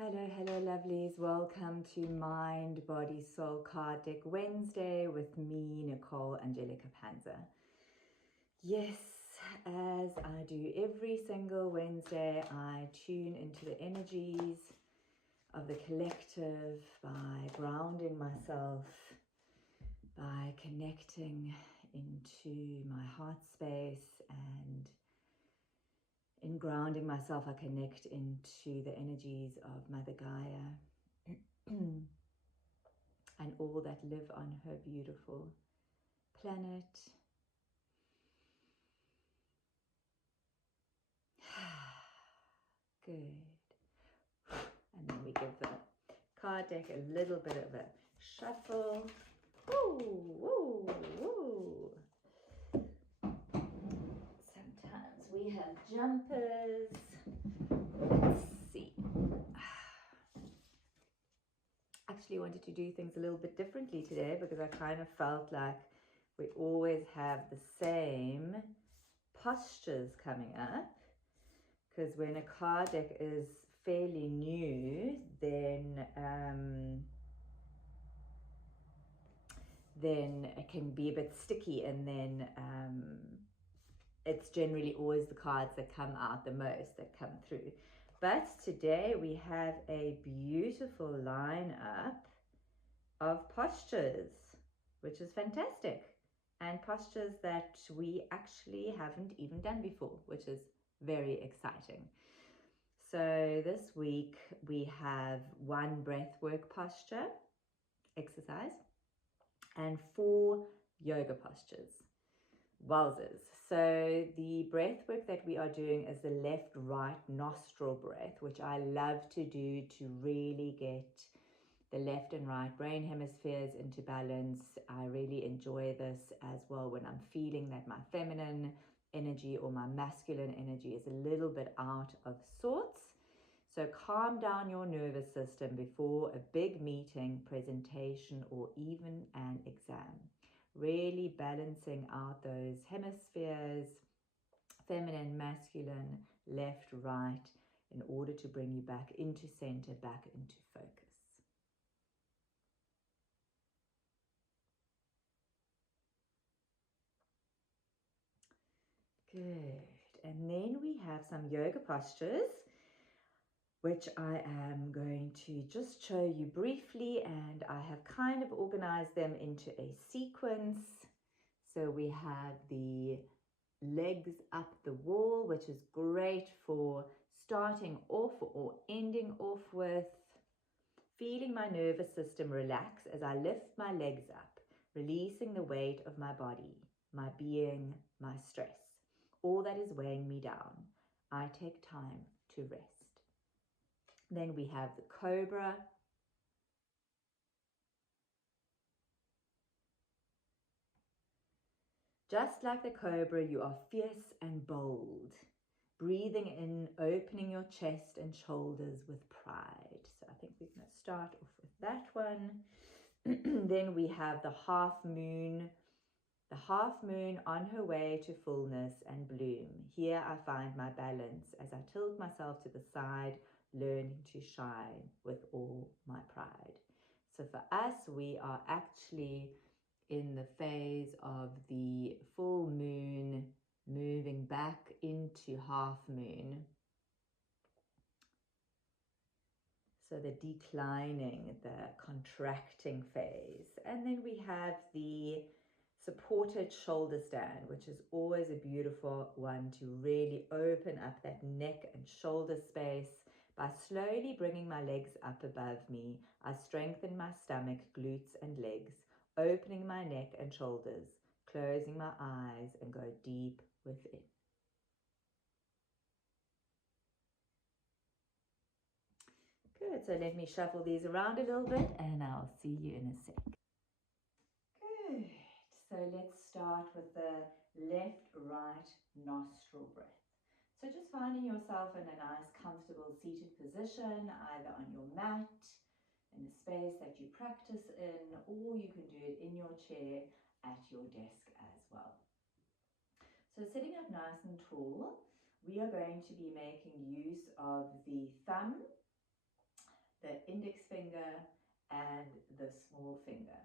Hello, lovelies. Welcome to Mind, Body, Soul Card Deck Wednesday with me, Nicole Angelica Panza. Yes, as I do every single Wednesday, I tune into the energies of the collective by grounding myself, by connecting into my heart space, and in grounding myself, I connect into the energies of Mother Gaia and all that live on her beautiful planet. Good. And then we give the card deck a little bit of a shuffle. Woo, woo, woo. Sometimes we have jumpers. Let's see. Actually wanted to do things a little bit differently today because I kind of felt like we always have the same postures coming up, because when a card deck is fairly new, then it can be a bit sticky, and then it's generally always the cards that come out the most that come through. But today we have a beautiful lineup of postures, which is fantastic, and postures that we actually haven't even done before, which is very exciting. So this week we have 1 breathwork posture exercise and 4 yoga postures. Wowzers. So the breath work that we are doing is the left-right nostril breath, which I love to do to really get the left and right brain hemispheres into balance. I really enjoy this as well when I'm feeling that my feminine energy or my masculine energy is a little bit out of sorts. So calm down your nervous system before a big meeting, presentation, or even an exam. Really balancing out those hemispheres, feminine, masculine, left, right, in order to bring you back into center, back into focus. Good. And then we have some yoga postures, which I am going to just show you briefly, and I have kind of organized them into a sequence. So we have the legs up the wall, which is great for starting off or ending off with. Feeling my nervous system relax as I lift my legs up, releasing the weight of my body, my being, my stress, all that is weighing me down. I take time to rest. Then we have the cobra. Just like the cobra, you are fierce and bold. Breathing in, opening your chest and shoulders with pride. So I think we're going to start off with that one. Then we have the half moon. The half moon on her way to fullness and bloom. Here I find my balance as I tilt myself to the side, learning to shine with all my pride. So for us, we are actually in the phase of the full moon, moving back into half moon. So the declining, the contracting phase. And then we have the supported shoulder stand, which is always a beautiful one to really open up that neck and shoulder space. By slowly bringing my legs up above me, I strengthen my stomach, glutes and legs, opening my neck and shoulders, closing my eyes and go deep within. Good, so let me shuffle these around a little bit and I'll see you in a sec. Good, so let's start with the left-right nostril breath. So just finding yourself in a nice, comfortable seated position, either on your mat, in a space that you practice in, or you can do it in your chair at your desk as well. So sitting up nice and tall, we are going to be making use of the thumb the index finger and the small finger.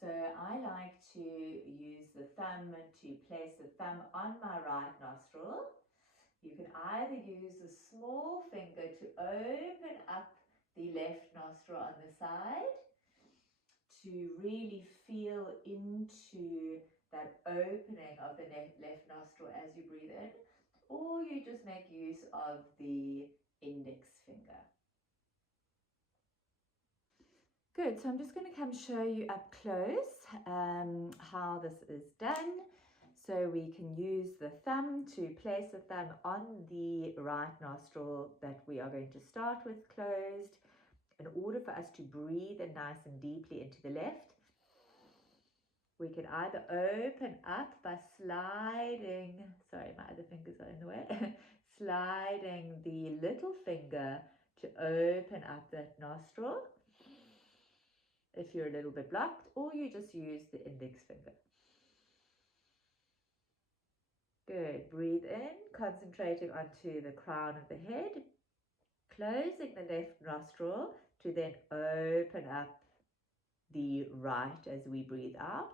So I like to use the thumb to place the thumb on my right nostril. You can either use the small finger to open up the left nostril on the side to really feel into that opening of the left nostril as you breathe in, or you just make use of the index finger. Good, so I'm just going to come show you up close how this is done. So we can use the thumb to place the thumb on the right nostril that we are going to start with closed in order for us to breathe in nice and deeply into the left. We can either open up by sliding, sorry, my other fingers are in the way, sliding the little finger to open up that nostril if you're a little bit blocked, or you just use the index finger. Good. Breathe in, concentrating onto the crown of the head, closing the left nostril to then open up the right as we breathe out.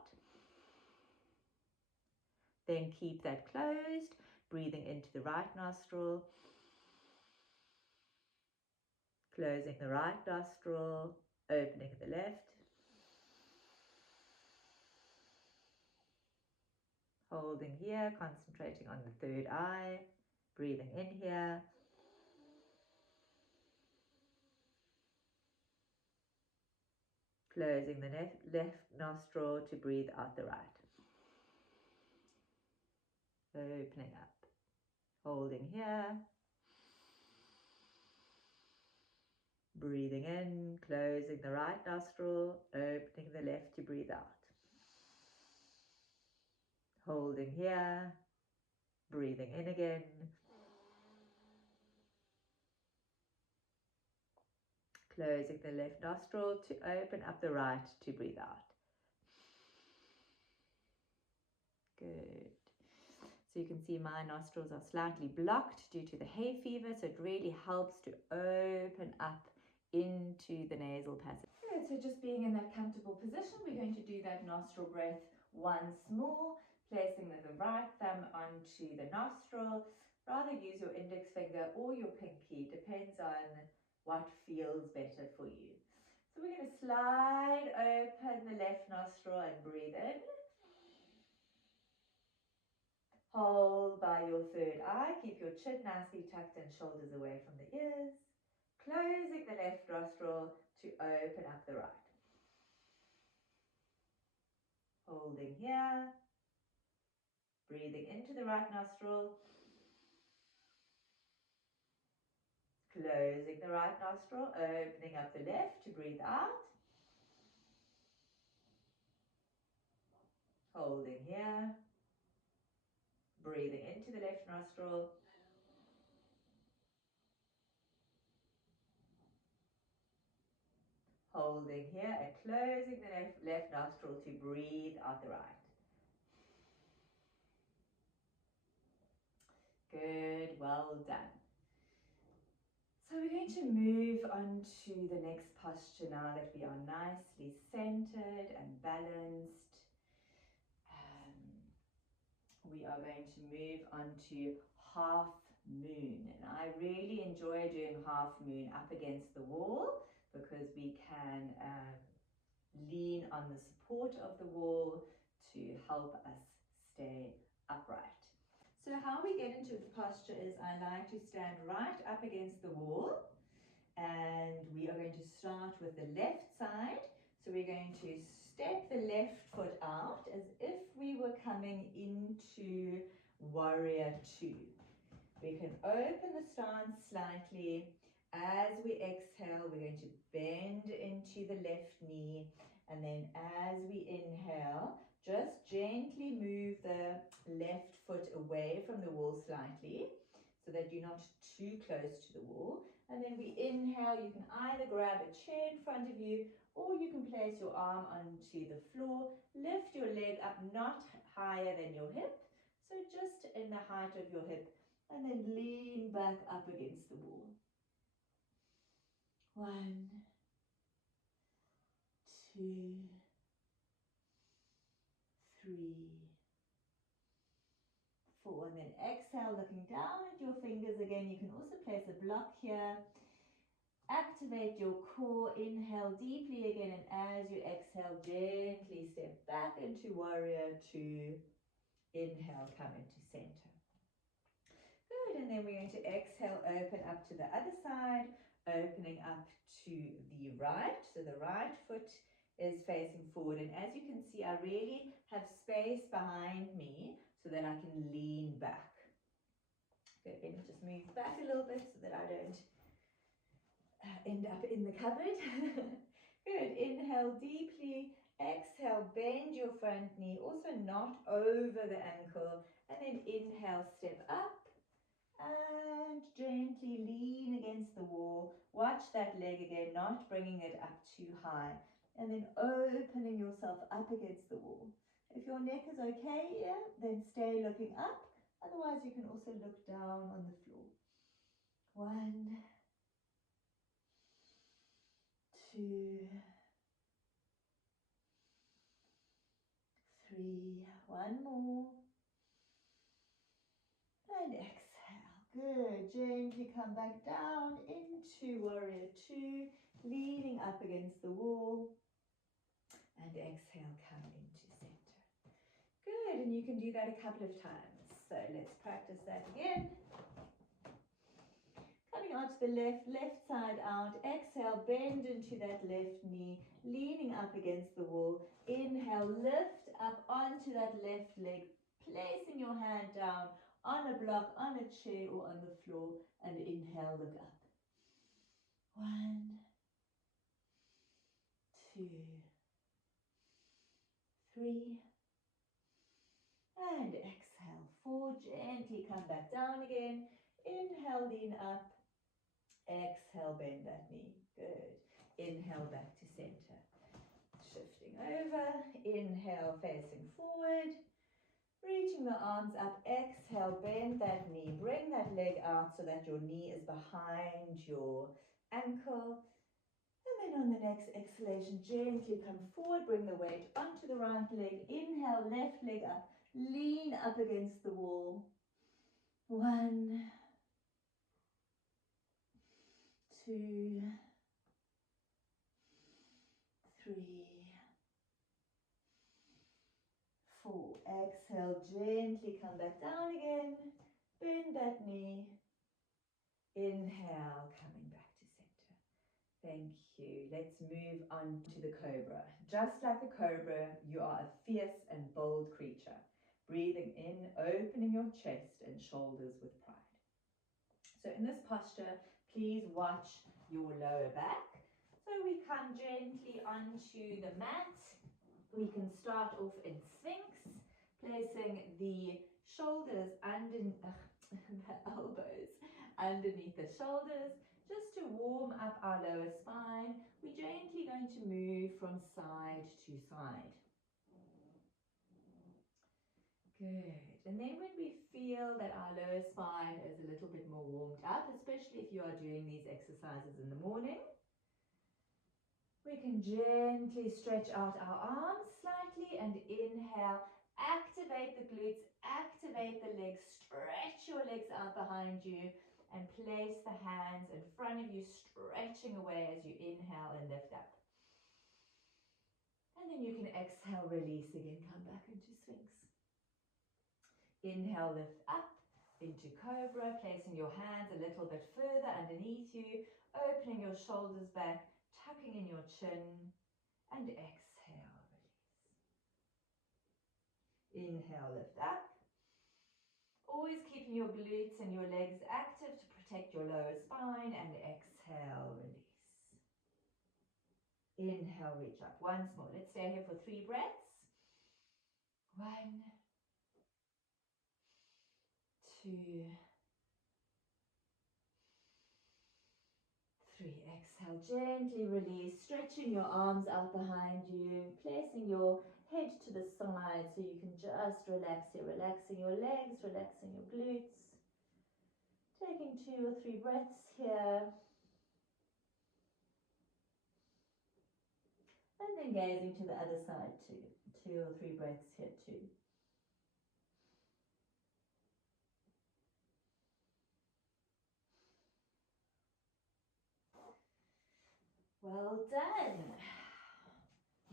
Then keep that closed, breathing into the right nostril, closing the right nostril, opening the left. Holding here, concentrating on the third eye, breathing in here. Closing the left nostril to breathe out the right. Opening up. Holding here. Breathing in, closing the right nostril, opening the left to breathe out. Holding here. Breathing in again. Closing the left nostril to open up the right to breathe out. Good. So you can see my nostrils are slightly blocked due to the hay fever, so it really helps to open up into the nasal passage. Good, so just being in that comfortable position, we're going to do that nostril breath once more, placing the right thumb onto the nostril. Rather use your index finger or your pinky, depends on what feels better for you. So we're going to slide open the left nostril and breathe in. Hold by your third eye. Keep your chin nicely tucked and shoulders away from the ears. Closing the left nostril to open up the right. Holding here. Breathing into the right nostril. Closing the right nostril, opening up the left to breathe out. Holding here. Breathing into the left nostril. Holding here and closing the left nostril to breathe out the right. Good, well done. So we're going to move on to the next posture now that we are nicely centered and balanced. We are going to move on to half moon. And I really enjoy doing half moon up against the wall because we can lean on the support of the wall to help us stay upright. So how we get into the posture is I like to stand right up against the wall, and we are going to start with the left side. So we're going to step the left foot out as if we were coming into warrior two. We can open the stance slightly. As we exhale, we're going to bend into the left knee, and then as we inhale, just gently move the left foot away from the wall slightly so that you're not too close to the wall. And then we inhale, you can either grab a chair in front of you or you can place your arm onto the floor. Lift your leg up, not higher than your hip, so just in the height of your hip, and then lean back up against the wall. 1, 2, 3, 4. And then exhale, looking down at your fingers again. You can also place a block here. Activate your core. Inhale deeply again, and as you exhale, gently step back into warrior 2. Inhale, come into center. Good, and then we're going to exhale, open up to the other side, opening up to the right. So the right foot is facing forward, and as you can see, I really have space behind me so that I can lean back. Good, let me just move back a little bit so that I don't end up in the cupboard. Good, inhale deeply, exhale, bend your front knee, also not over the ankle, and then inhale, step up, and gently lean against the wall. Watch that leg again, not bringing it up too high, and then opening yourself up against the wall. If your neck is okay here, then stay looking up, otherwise you can also look down on the floor. 1, 2, 3, 1 more, and exhale. Good, gently come back down into warrior 2, leaning up against the wall, and exhale, come into center. Good, and you can do that a couple of times. So let's practice that again. Coming onto the left side out, exhale, bend into that left knee, leaning up against the wall. Inhale, lift up onto that left leg, placing your hand down on a block, on a chair or on the floor, and inhale, look up. 1, 2, 3, and exhale, 4, gently come back down again. Inhale, lean up. Exhale, bend that knee. Good. Inhale, back to center. Shifting over. Inhale, facing forward. Reaching the arms up. Exhale, bend that knee. Bring that leg out so that your knee is behind your ankle. And then on the next exhalation, gently come forward. Bring the weight onto the right leg. Inhale, left leg up. Lean up against the wall. 1, 2, 3, 4. Exhale, gently come back down again. Bend that knee. Inhale, coming back to center. Thank you. Let's move on to the cobra. Just like a cobra, you are a fierce and bold creature. Breathing in, opening your chest and shoulders with pride. So in this posture, please watch your lower back. So we come gently onto the mat. We can start off in Sphinx, placing the shoulders the elbows underneath the shoulders, just to warm up our lower spine. We're gently going to move from side to side. Good. And then when we feel that our lower spine is a little bit more warmed up, especially if you are doing these exercises in the morning, we can gently stretch out our arms slightly and inhale. Activate the glutes, activate the legs, stretch your legs out behind you and place the hands in front of you, stretching away as you inhale and lift up. And then you can exhale, release again, come back into Sphinx. Inhale, lift up into Cobra, placing your hands a little bit further underneath you, opening your shoulders back, tucking in your chin, and exhale, release. Inhale, lift up. Always keeping your glutes and your legs active to protect your lower spine, and exhale, release. Inhale, reach up once more. Let's stay here for 3 breaths. 1, 2, 3. Exhale, gently release, stretching your arms out behind you, placing your head to the side so you can just relax here, relaxing your legs, relaxing your glutes. Taking 2 or 3 breaths here. And then gazing to the other side too. 2 or 3 breaths here too. Well done.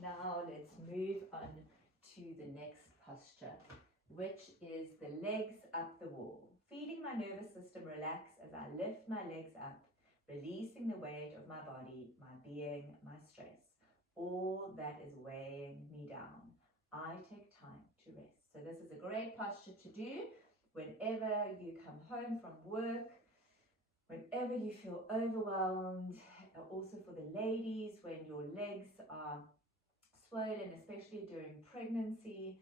Now let's move on to the next posture, which is the legs up the wall. Feeling my nervous system relax as I lift my legs up, releasing the weight of my body, my being, my stress, all that is weighing me down. I take time to rest. So this is a great posture to do whenever you come home from work, whenever you feel overwhelmed, also for the ladies, when your legs are swollen, especially during pregnancy,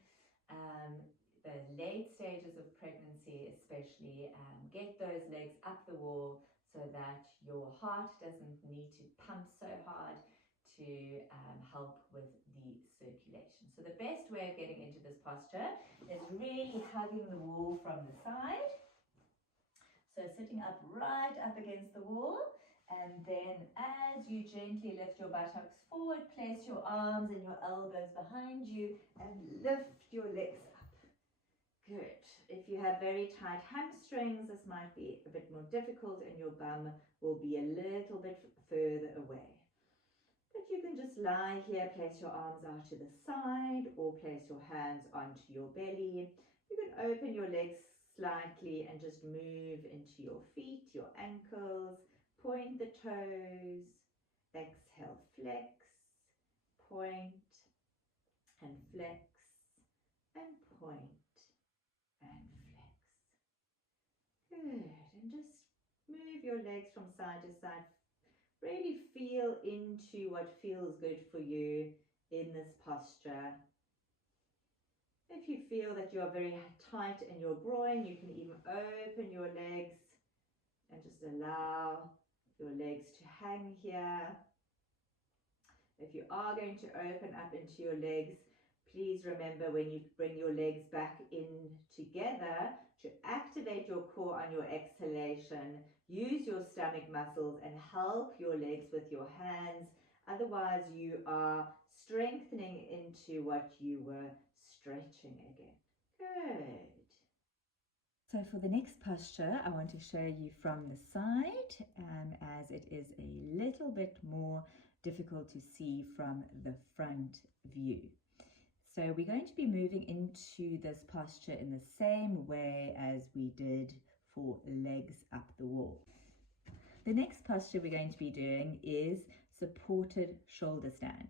the late stages of pregnancy especially, get those legs up the wall so that your heart doesn't need to pump so hard to help with the circulation. So the best way of getting into this posture is really hugging the wall from the side. So sitting up right up against the wall, and then as you gently lift your buttocks forward, place your arms and your elbows behind you and lift your legs up. Good. If you have very tight hamstrings, this might be a bit more difficult and your bum will be a little bit further away. But you can just lie here, place your arms out to the side or place your hands onto your belly. You can open your legs slightly and just move into your feet, your ankles, point the toes, exhale, flex, point and flex and point and flex. Good, and just move your legs from side to side. Really feel into what feels good for you in this posture. If you feel that you are very tight in your groin, you can even open your legs and just allow your legs to hang here. If you are going to open up into your legs, please remember when you bring your legs back in together to activate your core on your exhalation. Use your stomach muscles and help your legs with your hands. Otherwise, you are strengthening into what you were stretching again. Good. So for the next posture, I want to show you from the side, as it is a little bit more difficult to see from the front view. So we're going to be moving into this posture in the same way as we did for legs up the wall. The next posture we're going to be doing is supported shoulder stand.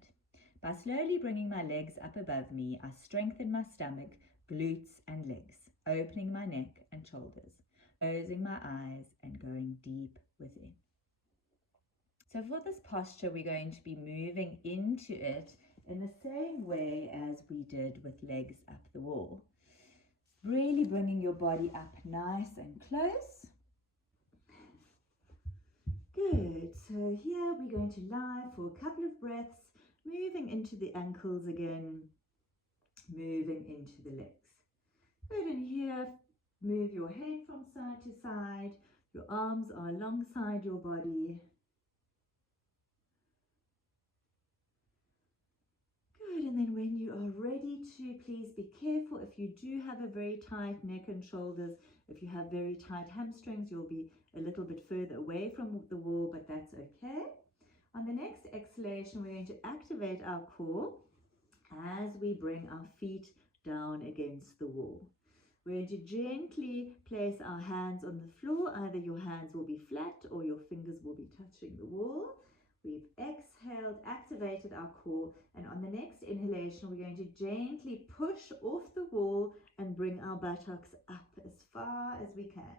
By slowly bringing my legs up above me, I strengthen my stomach, glutes and legs, opening my neck and shoulders, closing my eyes and going deep within. So for this posture, we're going to be moving into it in the same way as we did with legs up the wall. Really bringing your body up nice and close. Good, so here we're going to lie for a couple of breaths, moving into the ankles again, moving into the legs. Good, and here move your head from side to side, your arms are alongside your body. Good, and then when you are ready to, please be careful if you do have a very tight neck and shoulders. If you have very tight hamstrings, you'll be a little bit further away from the wall, but that's okay. On the next exhalation, we're going to activate our core as we bring our feet down against the wall. We're going to gently place our hands on the floor. Either your hands will be flat or your fingers will be touching the wall. We've exhaled, activated our core, and on the next inhalation, we're going to gently push off the wall and bring our buttocks up as far as we can.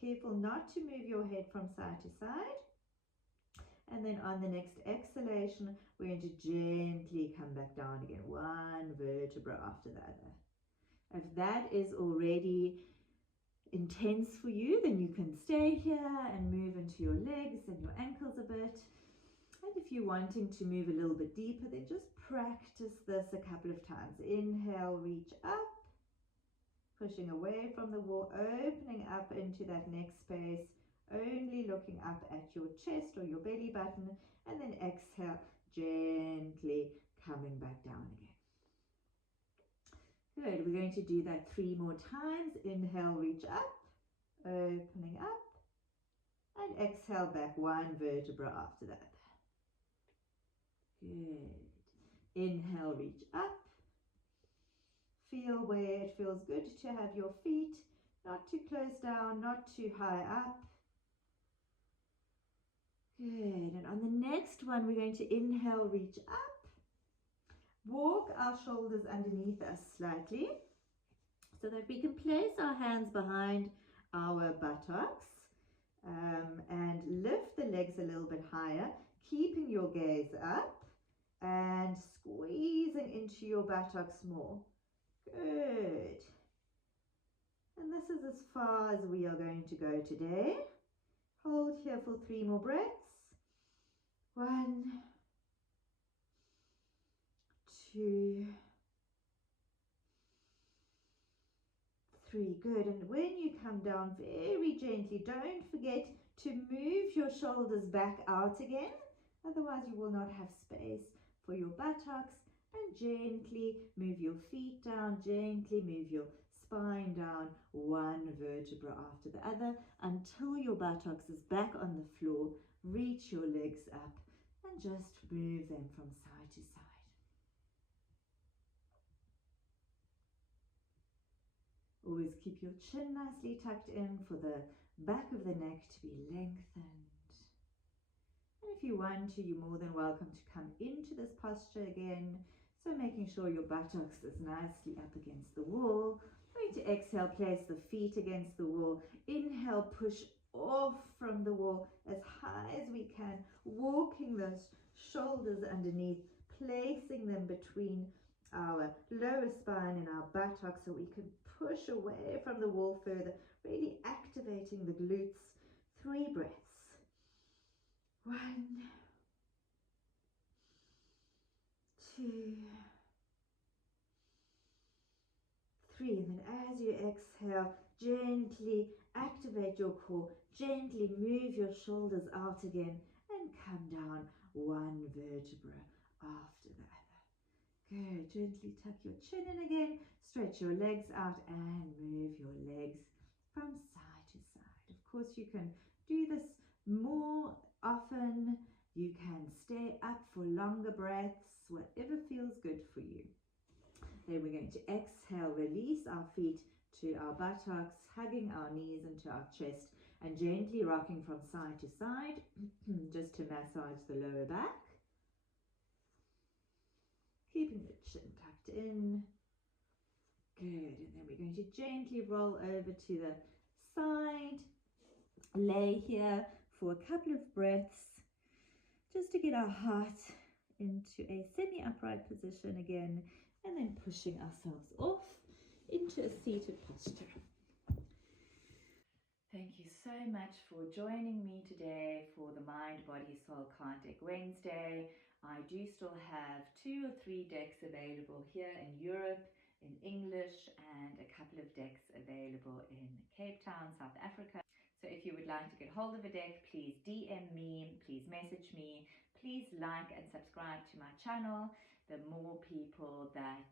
Careful not to move your head from side to side. And then on the next exhalation, we're going to gently come back down again, one vertebra after the other. If that is already intense for you, then you can stay here and move into your legs and your ankles a bit. And if you're wanting to move a little bit deeper, then just practice this a couple of times. Inhale, reach up, pushing away from the wall, opening up into that neck space, only looking up at your chest or your belly button, and then exhale, gently coming back down again. Good, we're going to do that 3 more times. Inhale, reach up, opening up, and exhale back 1 vertebra after that. Good. Inhale, reach up. Feel where it feels good to have your feet not too close down, not too high up. Good, and on the next one, we're going to inhale, reach up. Walk our shoulders underneath us slightly so that we can place our hands behind our buttocks and lift the legs a little bit higher, keeping your gaze up and squeezing into your buttocks more. Good. And this is as far as we are going to go today. Hold here for 3 more breaths. 1, 2, 3. Good. And when you come down very gently, don't forget to move your shoulders back out again. Otherwise, you will not have space for your buttocks. And gently move your feet down, gently move your spine down, 1 vertebra after the other until your buttocks is back on the floor. Reach your legs up and just move them from side to side. Always keep your chin nicely tucked in for the back of the neck to be lengthened. And if you want to, you're more than welcome to come into this posture again. So making sure your buttocks is nicely up against the wall. Going to exhale, place the feet against the wall. Inhale, push off from the wall as high as we can, walking those shoulders underneath, placing them between our lower spine and our buttocks so we can push away from the wall further, really activating the glutes. 3 breaths. 1, 2, 3. And then as you exhale, gently activate your core, gently move your shoulders out again and come down 1 vertebra after the other. Good. Gently tuck your chin in again, stretch your legs out and move your legs from side to side. Of course, you can do this more often. You can stay up for longer breaths, whatever feels good for you. Then we're going to exhale, release our feet to our buttocks, hugging our knees into our chest and gently rocking from side to side just to massage the lower back. Keeping the chin tucked in. Good, and then we're going to gently roll over to the side. Lay here for a couple of breaths just to get our heart into a semi-upright position again, and then pushing ourselves off into a seated posture. Thank you so much for joining me today for the Mind, Body, Soul Card Deck Wednesday. I do still have 2 or 3 decks available here in Europe, in English, and a couple of decks available in Cape Town, South Africa. So if you would like to get hold of a deck, please DM me, please message me, please like and subscribe to my channel. The more people that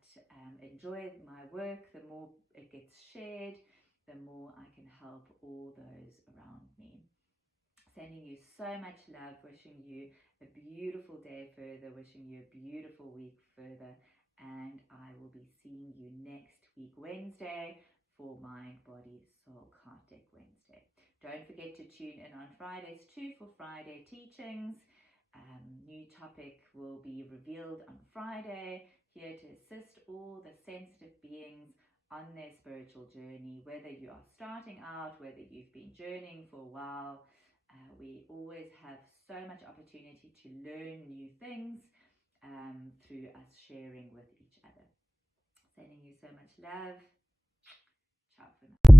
enjoy my work, the more it gets shared, the more I can help all those around me. Sending you so much love, wishing you a beautiful day further, wishing you a beautiful week further, and I will be seeing you next week, Wednesday, for Mind, Body, Soul Card Deck Wednesday. Don't forget to tune in on Fridays too for Friday teachings. New topic will be revealed on Friday, here to assist all the sensitive beings on their spiritual journey, whether you are starting out, whether you've been journeying for a while. We always have so much opportunity to learn new things through us sharing with each other. Sending you so much love. Ciao for now.